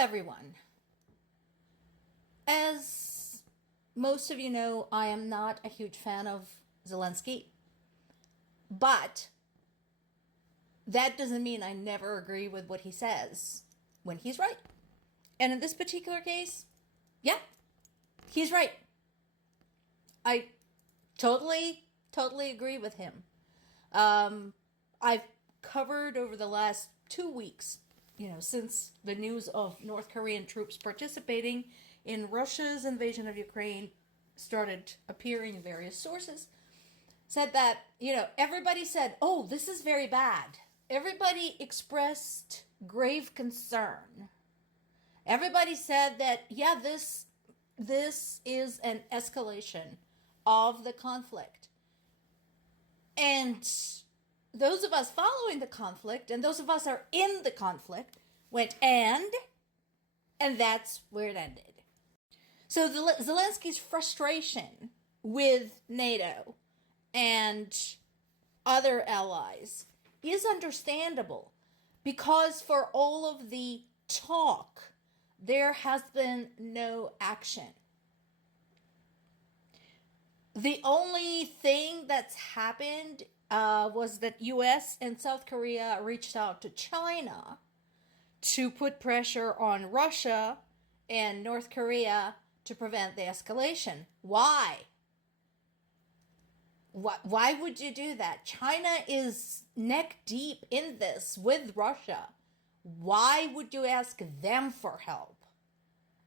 everyone. As most of you know, I am not a huge fan of Zelensky, but that doesn't mean I never agree with what he says when he's right. And in this particular case, yeah, he's right. I totally agree with him. I've covered over the last 2 weeks, since the news of North Korean troops participating in Russia's invasion of Ukraine started appearing in various sources, said that, everybody said, oh, this is very bad. Everybody expressed grave concern. Everybody said that, yeah, this is an escalation of the conflict. And those of us following the conflict and those of us are in the conflict went and that's where it ended. So Zelensky's frustration with NATO and other allies is understandable because for all of the talk, there has been no action. The only thing that's happened was that U.S. and South Korea reached out to China to put pressure on Russia and North Korea to prevent the escalation. Why? Why would you do that? China is neck deep in this with Russia. Why would you ask them for help?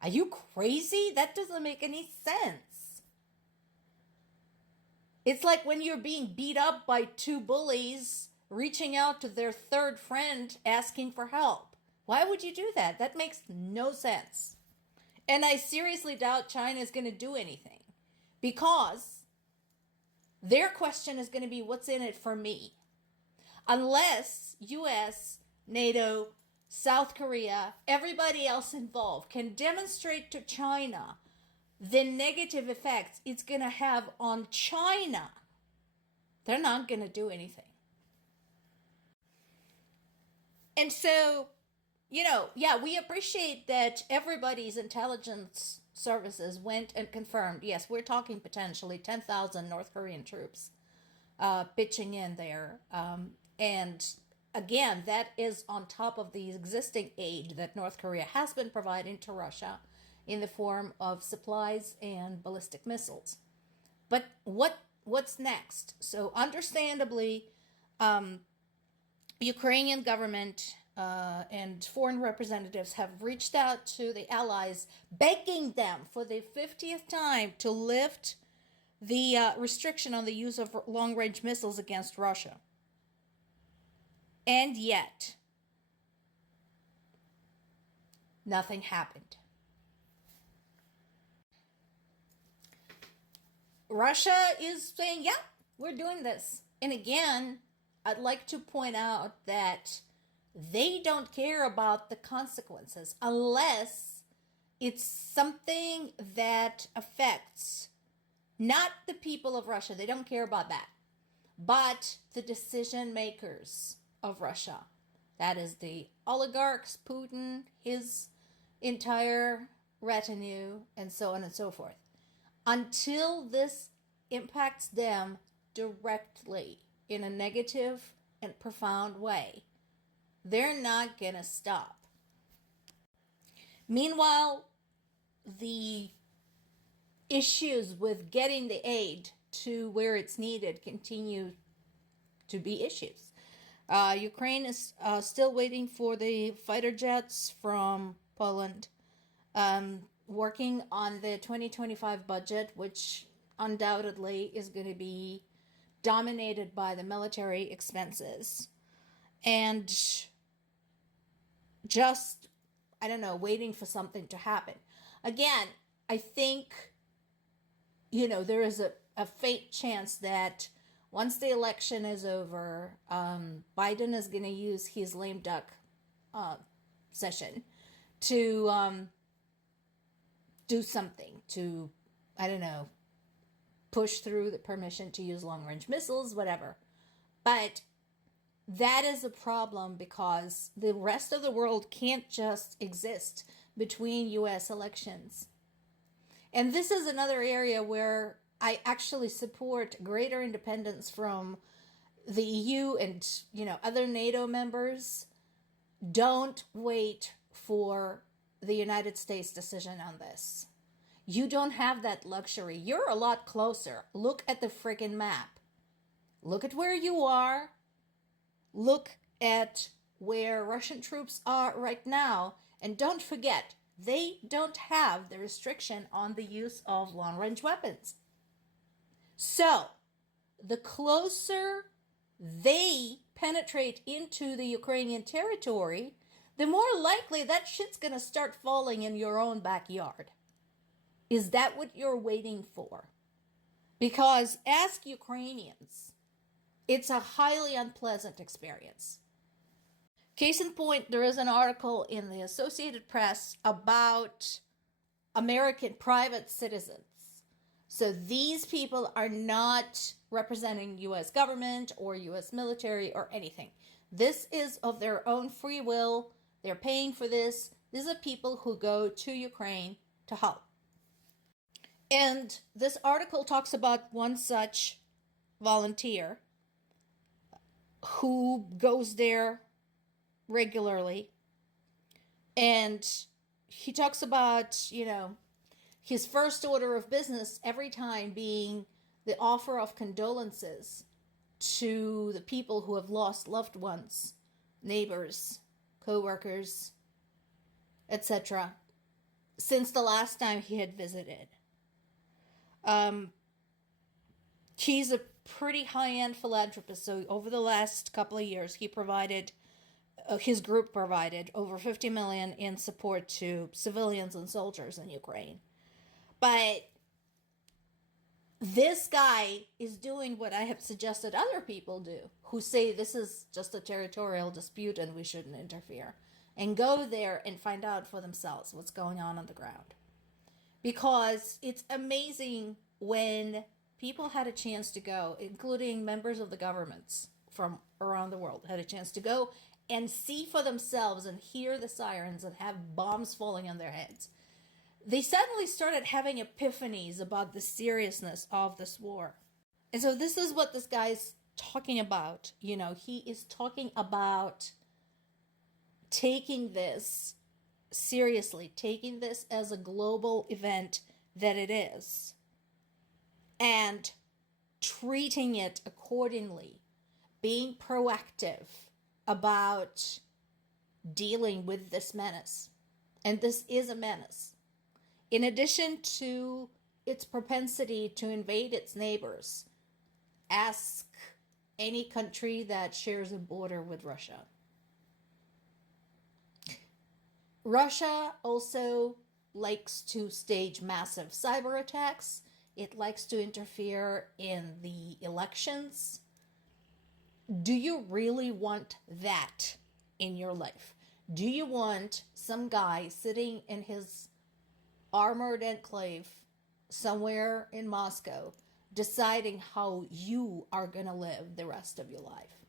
Are you crazy? That doesn't make any sense. It's like when you're being beat up by two bullies reaching out to their third friend asking for help. Why would you do that? That makes no sense. And I seriously doubt China is going to do anything because their question is going to be, what's in it for me? Unless US, NATO, South Korea, everybody else involved can demonstrate to China the negative effects it's going to have on China, they're not going to do anything. And so, we appreciate that everybody's intelligence services went and confirmed, yes, we're talking potentially 10,000 North Korean troops pitching in there. And again, that is on top of the existing aid that North Korea has been providing to Russia in the form of supplies and ballistic missiles. But what's next? So understandably, Ukrainian government and foreign representatives have reached out to the allies, begging them for the 50th time to lift the restriction on the use of long-range missiles against Russia. And yet, nothing happened. Russia is saying, yeah, we're doing this. And again, I'd like to point out that they don't care about the consequences unless it's something that affects not the people of Russia. They don't care about that, but the decision makers of Russia. That is the oligarchs, Putin, his entire retinue, and so on and so forth. Until this impacts them directly in a negative and profound way, they're not going to stop. Meanwhile, the issues with getting the aid to where it's needed continue to be issues. Ukraine is still waiting for the fighter jets from Poland, working on the 2025 budget, which undoubtedly is going to be dominated by the military expenses. And just, waiting for something to happen. Again, I think, there is a faint chance that once the election is over, Biden is going to use his lame duck session to do something to, push through the permission to use long-range missiles, whatever. But that is a problem because the rest of the world can't just exist. between US elections. And this is another area where I actually support greater independence from the EU and, other NATO members. Don't wait for the United States decision on this. You don't have that luxury. You're a lot closer. Look at the freaking map. Look at where you are. Look at where Russian troops are right now. And don't forget, they don't have the restriction on the use of long-range weapons. So, the closer they penetrate into the Ukrainian territory, the more likely that shit's gonna start falling in your own backyard. Is that what you're waiting for? Because ask Ukrainians, it's a highly unpleasant experience. Case in point, there is an article in the Associated Press about American private citizens. So these people are not representing US government or US military or anything. This is of their own free will. They're paying for this. These are people who go to Ukraine to help. And this article talks about one such volunteer who goes there regularly. And he talks about, his first order of business every time being the offer of condolences to the people who have lost loved ones, neighbors, co-workers, etc., since the last time he had visited. He's a pretty high-end philanthropist, so over the last couple of years, his group provided over $50 million in support to civilians and soldiers in Ukraine. But this guy is doing what I have suggested other people do, who say this is just a territorial dispute and we shouldn't interfere, and go there and find out for themselves what's going on the ground. Because it's amazing when people had a chance to go, including members of the governments from around the world, had a chance to go and see for themselves and hear the sirens and have bombs falling on their heads. They suddenly started having epiphanies about the seriousness of this war. And so this is what this guy's talking about. He is talking about taking this seriously, taking this as a global event that it is, and treating it accordingly, being proactive about dealing with this menace. And this is a menace. In addition to its propensity to invade its neighbors, ask any country that shares a border with Russia. Russia also likes to stage massive cyber attacks. It likes to interfere in the elections. Do you really want that in your life? Do you want some guy sitting in his armored enclave somewhere in Moscow deciding how you are going to live the rest of your life?